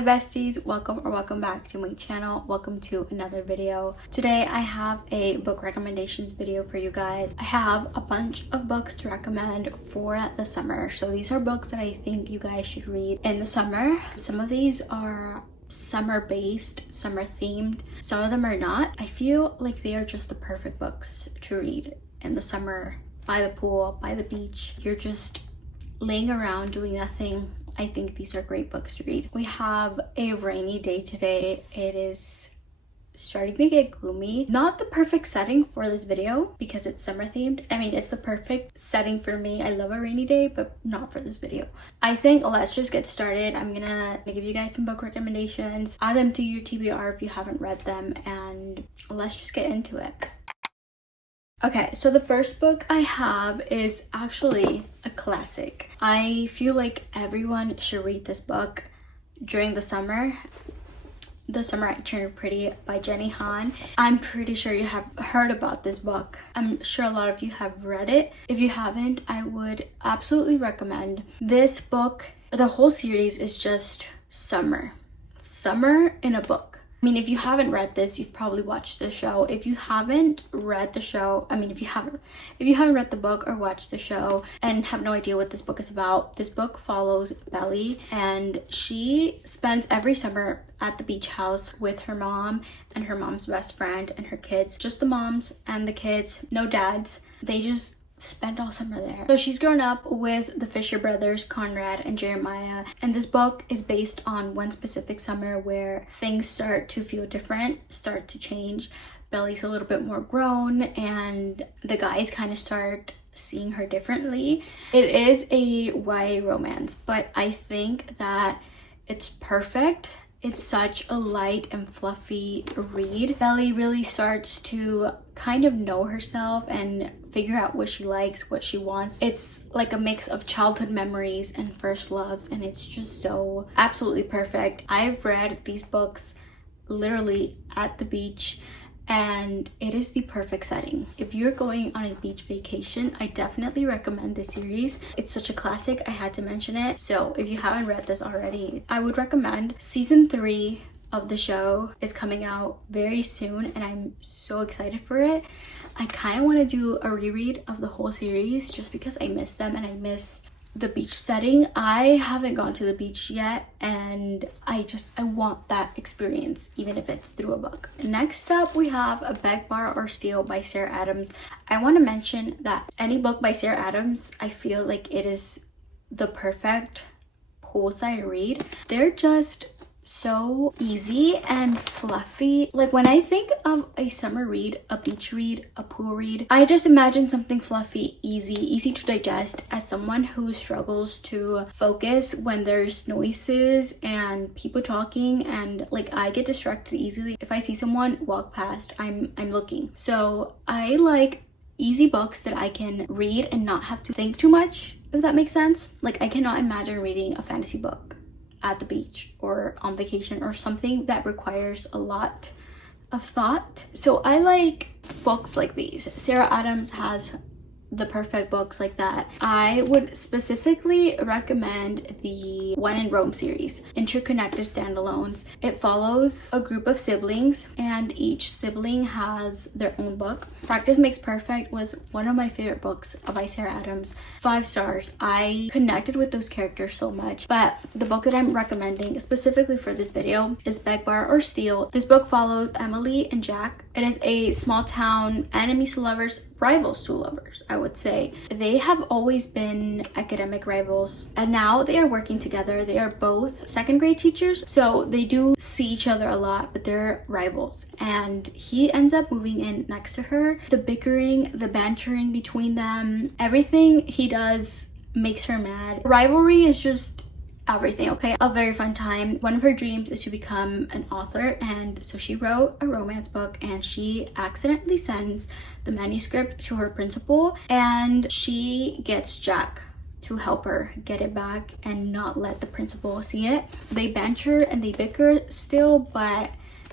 Hi besties, welcome back to my channel. Welcome to another video. Today I have a book recommendations video for you guys. I have a bunch of books to recommend for the summer. So these are books that I think you guys should read in the summer. Some of these are summer based, summer themed. Some of them are not. I feel like they are just the perfect books to read in the summer, by the pool, by the beach. You're just laying around doing nothing. I think these are great books to read. We have a rainy day today. It is starting to get gloomy. Not the perfect setting for this video because it's summer themed. I mean, it's the perfect setting for me. I love a rainy day, but not for this video. I think let's just get started. I'm gonna give you guys some book recommendations. Add them to your TBR if you haven't read them, and let's just get into it. Okay, so the first book I have is actually a classic. I feel like everyone should read this book during the summer. The Summer I Turned Pretty by Jenny Han. I'm pretty sure you have heard about this book. I'm sure a lot of you have read it. If you haven't, I would absolutely recommend this book. The whole series is just summer. Summer in a book. I mean, if you haven't read this, you've probably watched the show. If you haven't read the show, I mean, if you haven't read the book or watched the show and have no idea what this book is about, this book follows Belly, and she spends every summer at the beach house with her mom and her mom's best friend and her kids. Just the moms and the kids, no dads. They just spend all summer there. So she's grown up with the Fisher brothers, Conrad and Jeremiah, and this book is based on one specific summer where things start to feel different, start to change. Belly's a little bit more grown and the guys kind of start seeing her differently. It is a YA romance, but I think that it's perfect. It's such a light and fluffy read. Belly really starts to kind of know herself and figure out what she likes, what she wants. It's like a mix of childhood memories and first loves, and it's just so absolutely perfect. I've read these books literally at the beach, and it is the perfect setting. If you're going on a beach vacation, I definitely recommend this series. It's such a classic, I had to mention it. So if you haven't read this already, I would recommend. Season 3 of the show is coming out very soon, and I'm so excited for it. I kind of want to do a reread of the whole series just because I miss them and I miss the beach setting. I haven't gone to the beach yet, and I want that experience, even if it's through a book. Next up, we have A Beg, Borrow, or Steal by Sarah Adams. I want to mention that any book by Sarah Adams, I feel like it is the perfect poolside read. They're just so easy and fluffy. Like when I think of a summer read, a beach read, a pool read, I just imagine something fluffy, easy to digest. As someone who struggles to focus when there's noises and people talking, and like I get distracted easily. If I see someone walk past, I'm looking. So I like easy books that I can read and not have to think too much, if that makes sense. Like I cannot imagine reading a fantasy book at the beach or on vacation or something that requires a lot of thought. So I like books like these. Sarah Adams has the perfect books like that. I would specifically recommend the When in Rome series, interconnected standalones. It follows a group of siblings and each sibling has their own book. Practice Makes Perfect was one of my favorite books by Sarah Adams. 5 stars. I connected with those characters so much. But the book that I'm recommending specifically for this video is Beg, Borrow, or Steal. This book follows Emily and Jack. It is a small town, enemies to lovers, rivals to lovers, I would say. They have always been academic rivals, and now they are working together. They are both second grade teachers, so they do see each other a lot, but they're rivals. And he ends up moving in next to her. The bickering, the bantering between them, everything he does makes her mad. Rivalry is just everything, okay? A very fun time. One of her dreams is to become an author, and so she wrote a romance book, and she accidentally sends the manuscript to her principal, and she gets Jack to help her get it back and not let the principal see it. They banter and they bicker still, but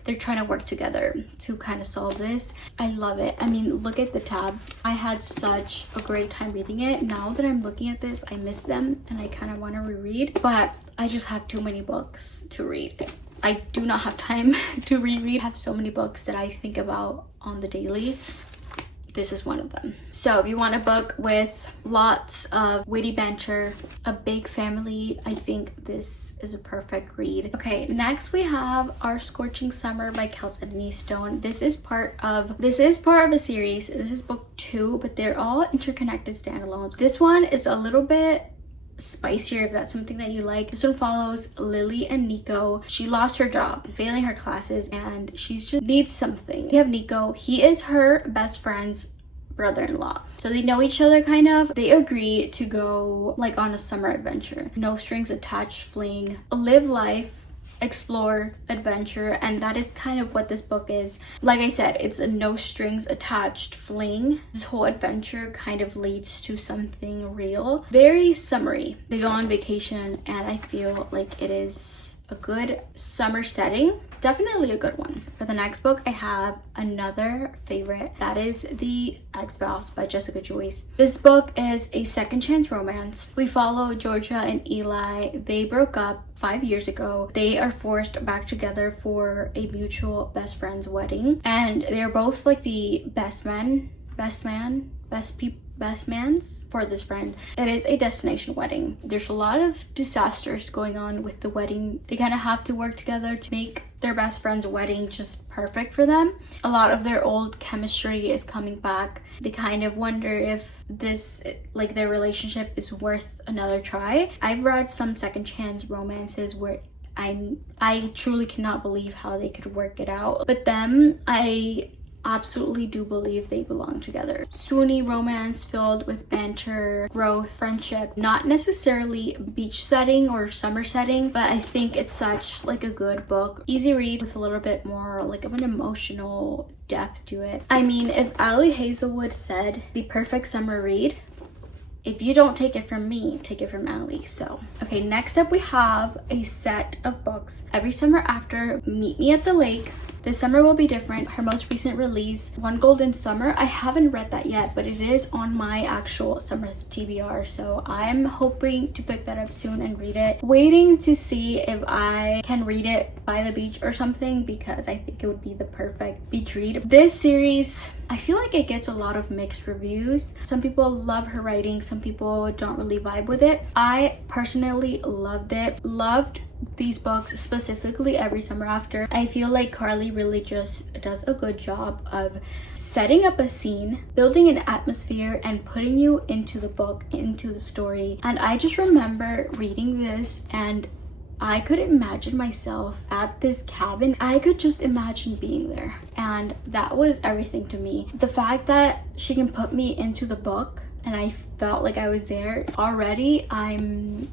they're trying to work together to kind of solve this. I love it. I mean, look at the tabs. I had such a great time reading it. Now that I'm looking at this, I miss them and I kind of want to reread, but I just have too many books to read. I do not have time to reread. I have so many books that I think about on the daily. This is one of them. So if you want a book with lots of witty banter, a big family, I think this is a perfect read. Okay, next we have Our Scorching Summer by Kelsey Denise Stone. This is part of a series. This is book 2, but they're all interconnected standalones. This one is a little bit spicier if that's something that you like. This one follows Lily and Nico. She lost her job, failing her classes, and she's just needs something. We have Nico. He is her best friend's brother-in-law, so they know each other kind of. They agree to go like on a summer adventure. No strings attached fling, live life, explore, adventure, and that is kind of what this book is. Like I said, it's a no strings attached fling. This whole adventure kind of leads to something real. Very summery. They go on vacation, and I feel like it is a good summer setting. Definitely a good one. For the next book, I have another favorite. That is The Ex-Vows by Jessica Joyce. This book is a second chance romance. We follow Georgia and Eli. They broke up 5 years ago. They are forced back together for a mutual best friend's wedding, and they're both like the best mans for this friend. It is a destination wedding. There's a lot of disasters going on with the wedding. They kind of have to work together to make their best friend's wedding just perfect for them. A lot of their old chemistry is coming back. They kind of wonder if this, like, their relationship is worth another try. I've read some second chance romances where I truly cannot believe how they could work it out, but them, I absolutely do believe they belong together. Swoony romance filled with banter, growth, friendship. Not necessarily beach setting or summer setting, but I think it's such like a good book. Easy read with a little bit more like of an emotional depth to it. I mean, if Ali Hazelwood said the perfect summer read, if you don't take it from me, take it from Ali. So, okay, next up we have a set of books. Every Summer After, Meet Me at the Lake, This Summer Will Be Different, her most recent release, One Golden Summer. I haven't read that yet, but it is on my actual summer TBR, so I'm hoping to pick that up soon and read it. Waiting to see if I can read it by the beach or something, because I think it would be the perfect beach read. This series, I feel like it gets a lot of mixed reviews. Some people love her writing, some people don't really vibe with it. I personally loved it. Loved these books, specifically Every Summer After. I feel like Carly really just does a good job of setting up a scene, building an atmosphere, and putting you into the book, into the story. And I just remember reading this and I could imagine myself at this cabin. I could just imagine being there, and that was everything to me. The fact that she can put me into the book and I felt like I was there already, I'm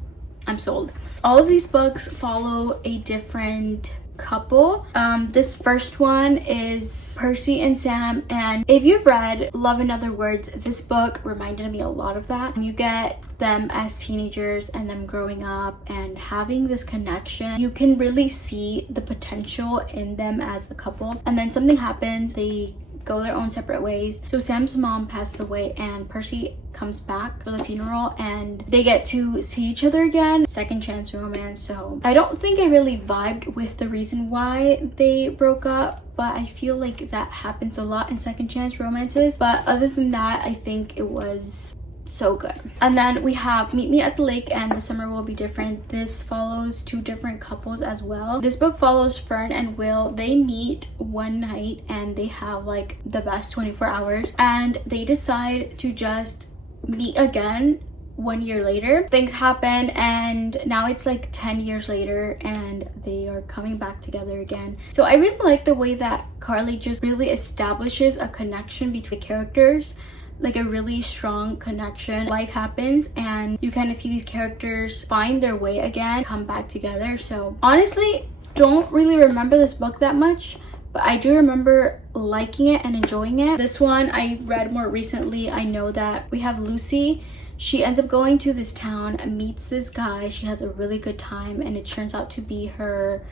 sold. All of these books follow a different couple. This first one is Percy and Sam, and if you've read Love in Other Words, this book reminded me a lot of that. You get them as teenagers and them growing up and having this connection. You can really see the potential in them as a couple, and then something happens. They go their own separate ways. So Sam's mom passes away and Percy comes back for the funeral and they get to see each other again. Second chance romance. So I don't think I really vibed with the reason why they broke up, but I feel like that happens a lot in second chance romances. But other than that, I think it was so good. And then we have Meet Me at the Lake and The Summer Will Be Different. This follows two different couples as well. This book follows Fern and Will. They meet one night and they have like the best 24 hours, and they decide to just meet again 1 year later. Things happen and now it's like 10 years later and they are coming back together again. So I really like the way that Carly just really establishes a connection between characters, like a really strong connection. Life happens and you kind of see these characters find their way again, come back together. So honestly, don't really remember this book that much, but I do remember liking it and enjoying it. This one I read more recently. I know that we have Lucy. She ends up going to this town and meets this guy. She has a really good time and it turns out to be her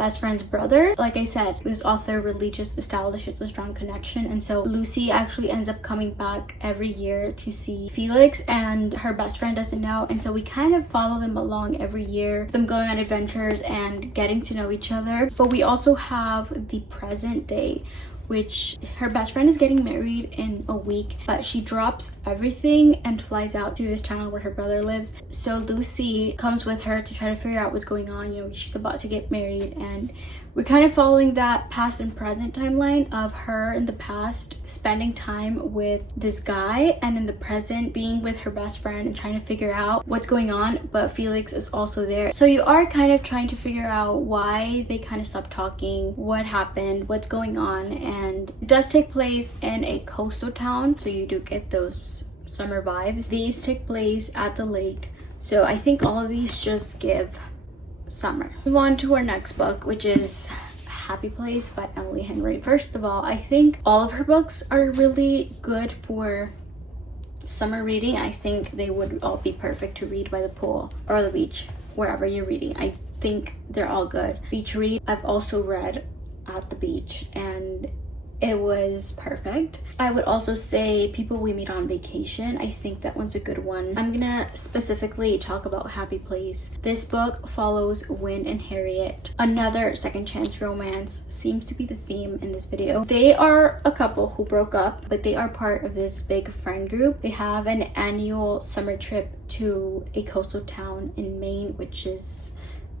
best friend's brother. Like I said, this author really just establishes a strong connection, and so Lucy actually ends up coming back every year to see Felix, and her best friend doesn't know, and so we kind of follow them along every year, them going on adventures and getting to know each other. But we also have the present day, which her best friend is getting married in a week, but she drops everything and flies out to this town where her brother lives. So Lucy comes with her to try to figure out what's going on. You know, she's about to get married, and we're kind of following that past and present timeline of her in the past spending time with this guy, and in the present being with her best friend and trying to figure out what's going on. But Felix is also there, so you are kind of trying to figure out why they kind of stopped talking, what happened, what's going on. And it does take place in a coastal town, so you do get those summer vibes. These take place at the lake, so I think all of these just give summer. Move on to our next book, which is Happy Place by Emily Henry. First of all, I think all of her books are really good for summer reading. I think they would all be perfect to read by the pool or the beach, wherever you're reading. I think they're all good. Beach read, I've also read at the beach, and it was perfect. I would also say People We Meet on Vacation. I think that one's a good one. I'm gonna specifically talk about Happy Place. This book follows Win and Harriet. Another second chance romance seems to be the theme in this video. They are a couple who broke up, but they are part of this big friend group. They have an annual summer trip to a coastal town in Maine, which is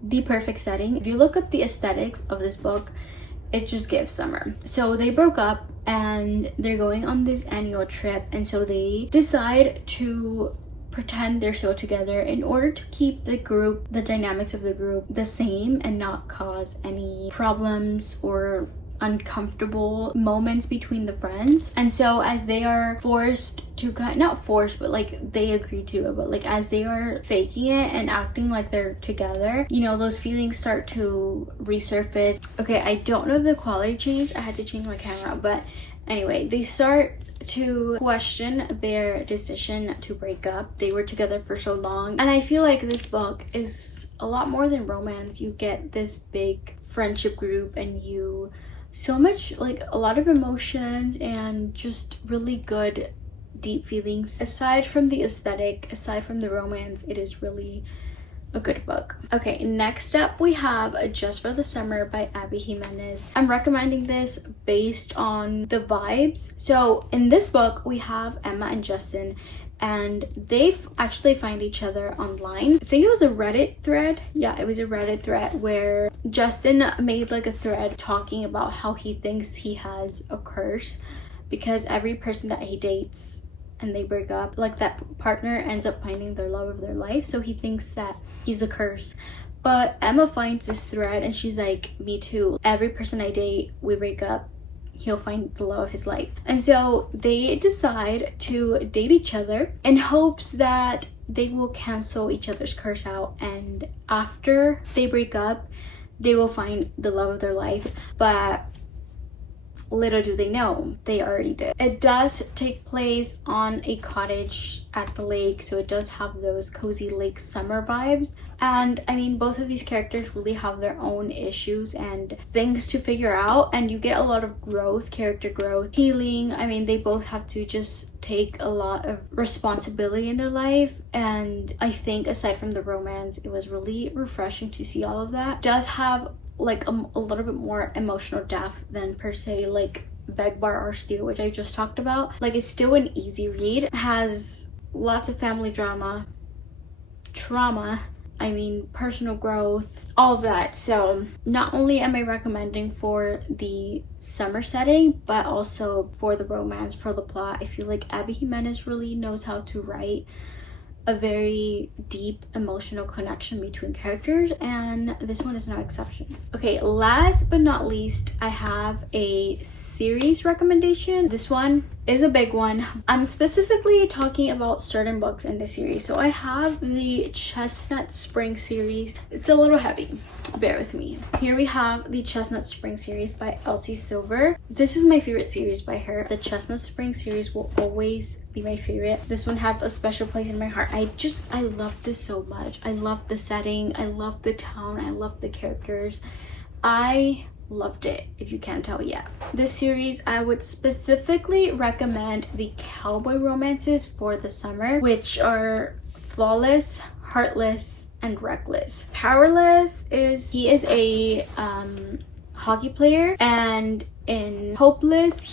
the perfect setting. If you look at the aesthetics of this book, it just gives summer. So they broke up and they're going on this annual trip, and so they decide to pretend they're still together in order to keep the group, the dynamics of the group, the same and not cause any problems or uncomfortable moments between the friends. And so as they are forced to not forced, but like they agree to it, but like as they are faking it and acting like they're together, you know, those feelings start to resurface. Okay, I don't know if the quality changed, I had to change my camera, but anyway, they start to question their decision to break up. They were together for so long, and I feel like this book is a lot more than romance. You get this big friendship group, and you so much, like a lot of emotions and just really good deep feelings. Aside from the aesthetic, aside from the romance, it is really a good book. Okay, next up we have Just for the Summer by Abby Jimenez. I'm recommending this based on the vibes. So in this book we have Emma and Justin, and they actually find each other online. I think it was a Reddit thread. Yeah, it was a Reddit thread where Justin made like a thread talking about how he thinks he has a curse because every person that he dates and they break up, like that partner ends up finding their love of their life. So he thinks that he's a curse. But Emma finds this thread and she's like, me too. Every person I date, we break up, he'll find the love of his life. And so they decide to date each other in hopes that they will cancel each other's curse out, and after they break up they will find the love of their life. But little do they know, they already did. It does take place on a cottage at the lake, so it does have those cozy lake summer vibes. And I mean, both of these characters really have their own issues and things to figure out, and you get a lot of growth, character growth, healing. I mean, they both have to just take a lot of responsibility in their life, and I think aside from the romance, it was really refreshing to see all of that. It does have like a little bit more emotional depth than per se like Beg, Bar or Steal, which I just talked about. Like, it's still an easy read. It has lots of family trauma, I mean personal growth, all of that. So not only am I recommending for the summer setting, but also for the romance, for the plot. I feel like Abby Jimenez really knows how to write a very deep emotional connection between characters, and this one is no exception. Okay, last but not least, I have a series recommendation. This one is a big one. I'm specifically talking about certain books in this series. So I have the Chestnut Spring series. It's a little heavy, bear with me. Here we have the Chestnut Spring series by Elsie Silver. This is my favorite series by her. The Chestnut Spring series will always be my favorite. This one has a special place in my heart. I love this so much. I love the setting, I love the town, I love the characters. I loved it, if you can't tell yet. This series, I would specifically recommend the cowboy romances for the summer, which are Flawless, Heartless, and Reckless. Powerless he is a hockey player, and in Hopeless,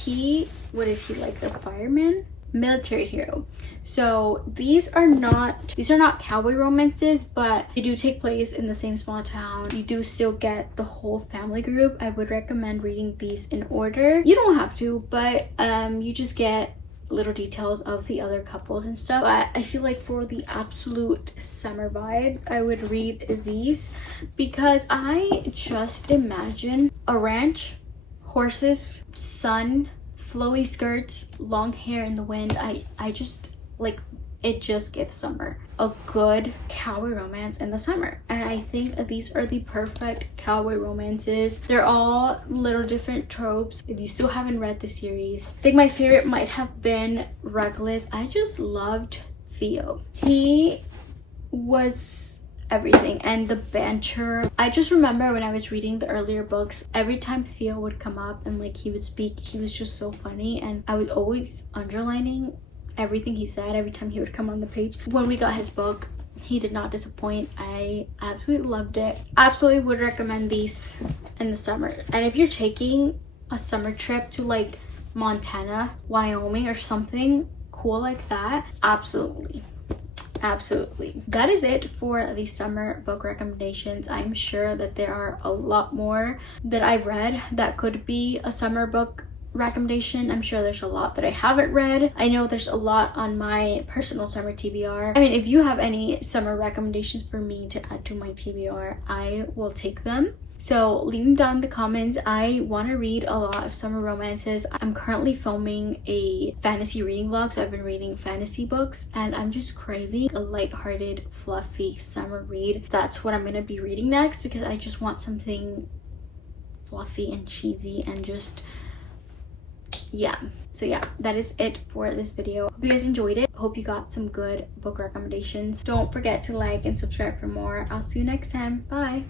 what is he, like a fireman? Military hero. So these are not cowboy romances, but they do take place in the same small town. You do still get the whole family group. I would recommend reading these in order. You don't have to, but you just get little details of the other couples and stuff. But I feel like for the absolute summer vibes, I would read these, because I just imagine a ranch, horses, sun, flowy skirts, long hair in the wind. I just like, it just gives summer. A good cowboy romance in the summer. And I think these are the perfect cowboy romances. They're all little different tropes. If you still haven't read the series, I think my favorite might have been Reckless. I just loved Theo. He was everything, and the banter. I just remember when I was reading the earlier books, every time Theo would come up and like he would speak, he was just so funny, and I was always underlining everything he said every time he would come on the page. When we got his book, he did not disappoint. I absolutely loved it. Absolutely would recommend these in the summer. And if you're taking a summer trip to like Montana, Wyoming, or something cool like that, absolutely. That is it for the summer book recommendations. I'm sure that there are a lot more that I've read that could be a summer book recommendation. I'm sure there's a lot that I haven't read. I know there's a lot on my personal summer TBR. I mean, if you have any summer recommendations for me to add to my TBR, I will take them. So leave them down in the comments. I want to read a lot of summer romances. I'm currently filming a fantasy reading vlog, so I've been reading fantasy books, and I'm just craving a lighthearted, fluffy summer read. That's what I'm going to be reading next, because I just want something fluffy and cheesy and just, yeah. So yeah, that is it for this video. Hope you guys enjoyed it. Hope you got some good book recommendations. Don't forget to like and subscribe for more. I'll see you next time. Bye.